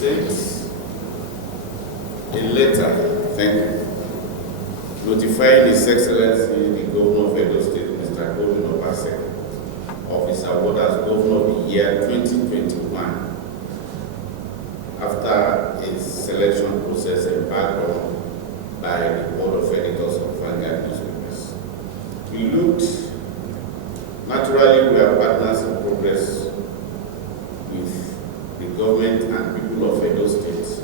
sent a letter, thank you, notifying His Excellency the Governor of Edo State, Mr. Govunor, of his award as Governor of the year 2021 after a selection process embarked on by the Board of Editors of Vanguard newspapers. We looked, naturally we are partners in progress with the government and people of Edo State,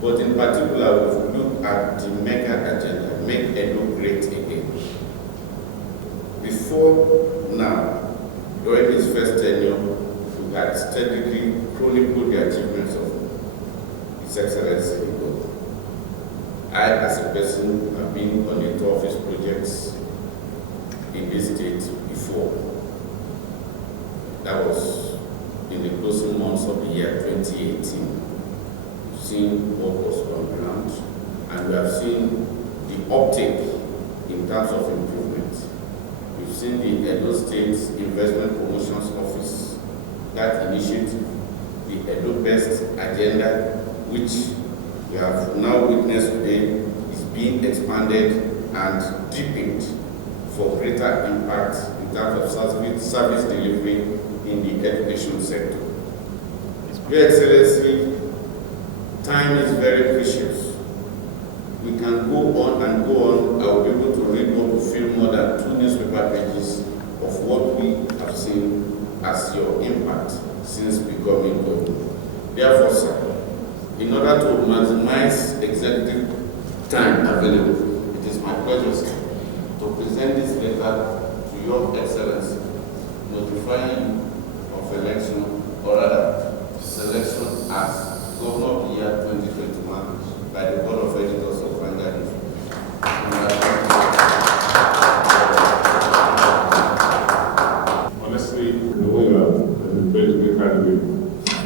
but in particular we've looked at the mega agenda, Make Edo Great Again. Before now, during his first tenure, we had steadily chronicled the achievements of His Excellency the Governor. I, as a person, have been on the tour of his projects in this state before. That was in the closing months of the year 2018. We've seen what was on ground, and we have seen the uptake in terms of improvement. We've seen the Edo State Investment Promotions Office, that initiative, the Edo Best Agenda, which we have now witnessed today, is being expanded and deepened for greater impact in terms of service delivery in the education sector. Your Excellency, time is very precious. We can go on and go on. I will be able to read what will fill more than 2 newspaper pages of what we have seen as your impact since becoming governor. Therefore, sir, in order to maximize executive time available, it is my pleasure, sir, to present this letter to Your Excellency, notifying you of election, or rather, selection as Governor of the year 2021 by the Board of Editors of Vanguard. Honestly, the way you have very kind of way,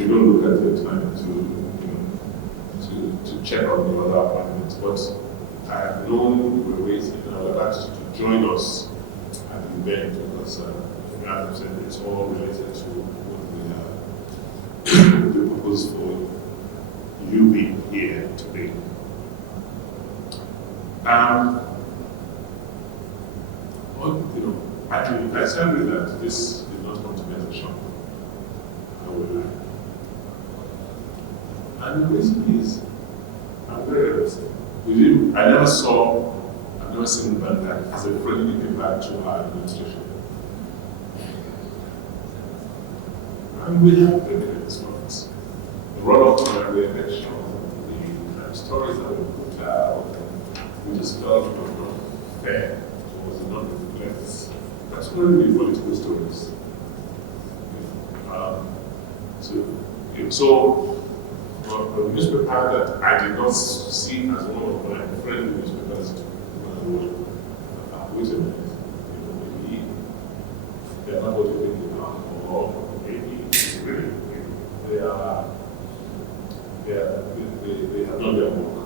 you don't look at your time to check on the other appointments. But I have known you were waiting in order to join us at the event because, as I said, it's all related to what we have the purpose for you being here today. I tell you that this did not come to me as a shock. I will lie. And the reason is, I'm very honest. I've never seen Vanguard as a friendly paper to our administration. And we have the response. The run-up to the election, the stories that we put out, we just felt it was not fair. It was not reflects. That's one of the political stories. So a newspaper that I did not see as one of my friendly newspapers wait a minute, maybe they're not what you think they are, or maybe really they have done their work.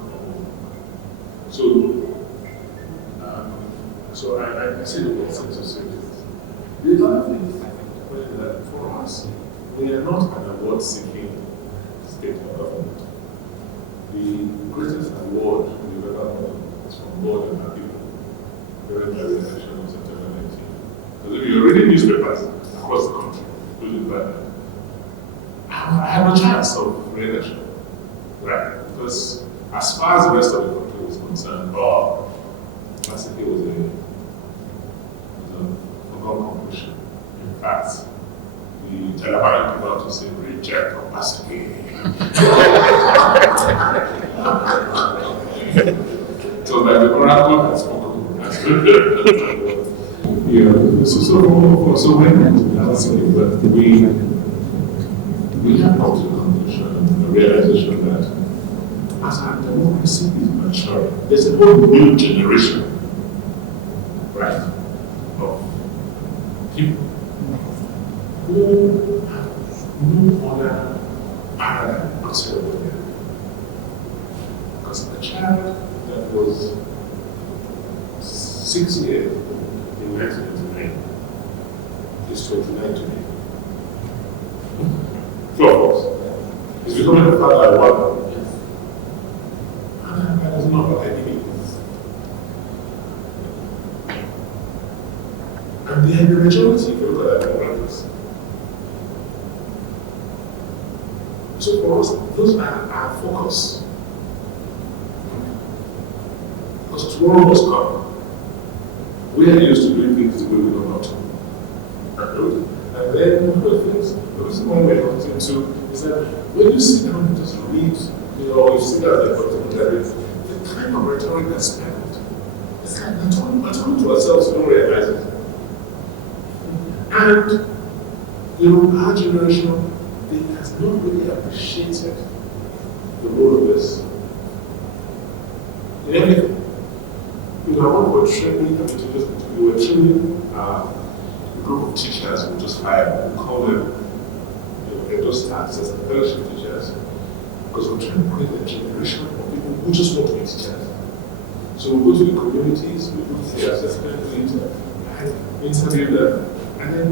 So I see the consensus of services. The other thing is that for us, we are not an award-seeking state of government. The greatest award we've ever won is from more than our people during the election of September 19. Because if you're reading newspapers across the country, including Vanguard, I have a chance of re-election, right? Because as far as the rest of the country was concerned, Masiki was a foregone conclusion. In fact, the Taliban came out to say, reject Masiki. So that the oracle has spoken. So but we have come to the conclusion, the realization that as our democracy is maturing, there's a whole new generation, right, of people who have no other paradigm outside of them. Because a child that was 6 years in 1999 is 29 today. 2 of us. He's becoming a father at one. And that is not what I believe. And they are the majority if you look at that demographics. So for us, those are our focus. Because tomorrow must come. We are used to doing things the way we know how to. And then one of the things, the reason why we're not into is that when you sit down and just read, or you sit down and the kind of rhetoric that's spent, it's like we're talking to ourselves, we don't realize it. And, our generation, they has not really appreciated the role of this. In everything. I want for training, we were training a group of teachers who just hired, we call them, they just start as fellowship teachers, because we're trying to create a generation of people who just want to be teachers. So we go to the communities, we do the assessment, we interview them, and then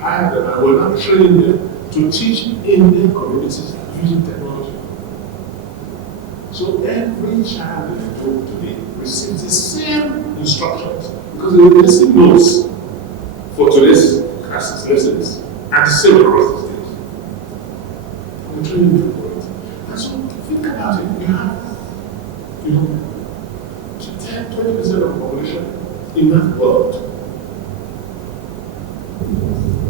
hire them, and we're now training them to teach in their communities using technology. So every child in the group today receives the same instructions because they will receive notes for today's classes, lessons, and the same across the state. We're training them for it. And so think about it. You have, 10-20% of the population in that world.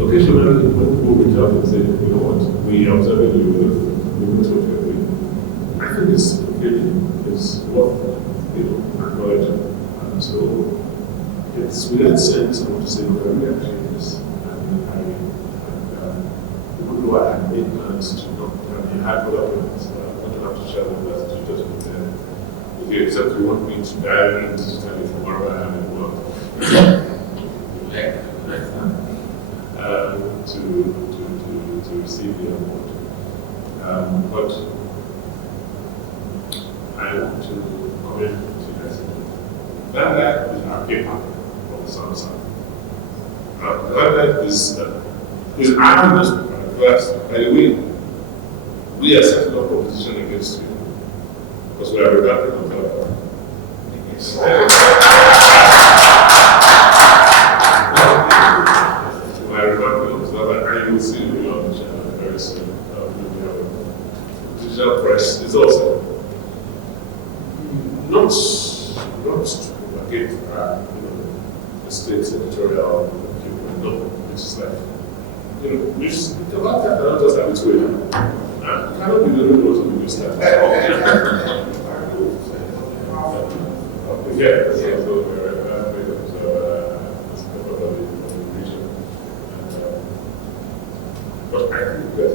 Occasionally, when people reach out and say, you know what, we are observing you, we know what you're doing. I think it's worth acknowledging. And so it's with that sense I want to say, look, I really appreciate this. People who I had made plans to not have other plans. I don't have to share them as tutors with them. If you accept you want me to dive in digitally from wherever I am in the world. To receive the award. But I want to comment to you guys. Vanguard is our paper from the south side. Vanguard is our newspaper. First, by the way, we are setting up competition against you because we are regarding the developer. My remarkable observer, and you will see me on the channel very soon. Digital press is also not to propagate the state's editorial people. No, it's just like, the fact that not just have its way. You cannot be the only one to be used that. Yeah, so we're a bit of the region. But I think that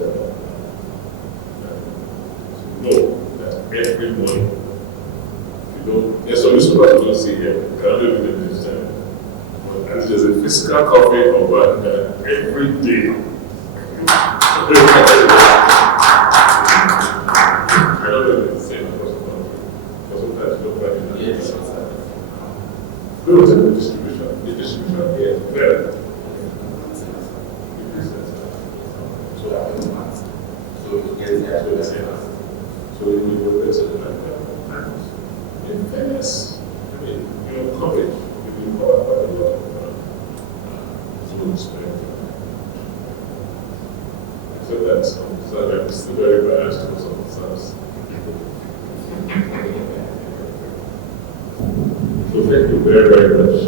know that every morning, there's some newspapers you don't see here, cannot do it this time. And there's a physical copy of every day. I don't know if it's the same across the country. Because sometimes you don't find it. Yes. We will take the distribution. The distribution here is very. So we will get it like in fairness, I mean, coverage, we will cover quite a lot of zones. Except that some it's still very biased to some concerns. So thank you very, very much.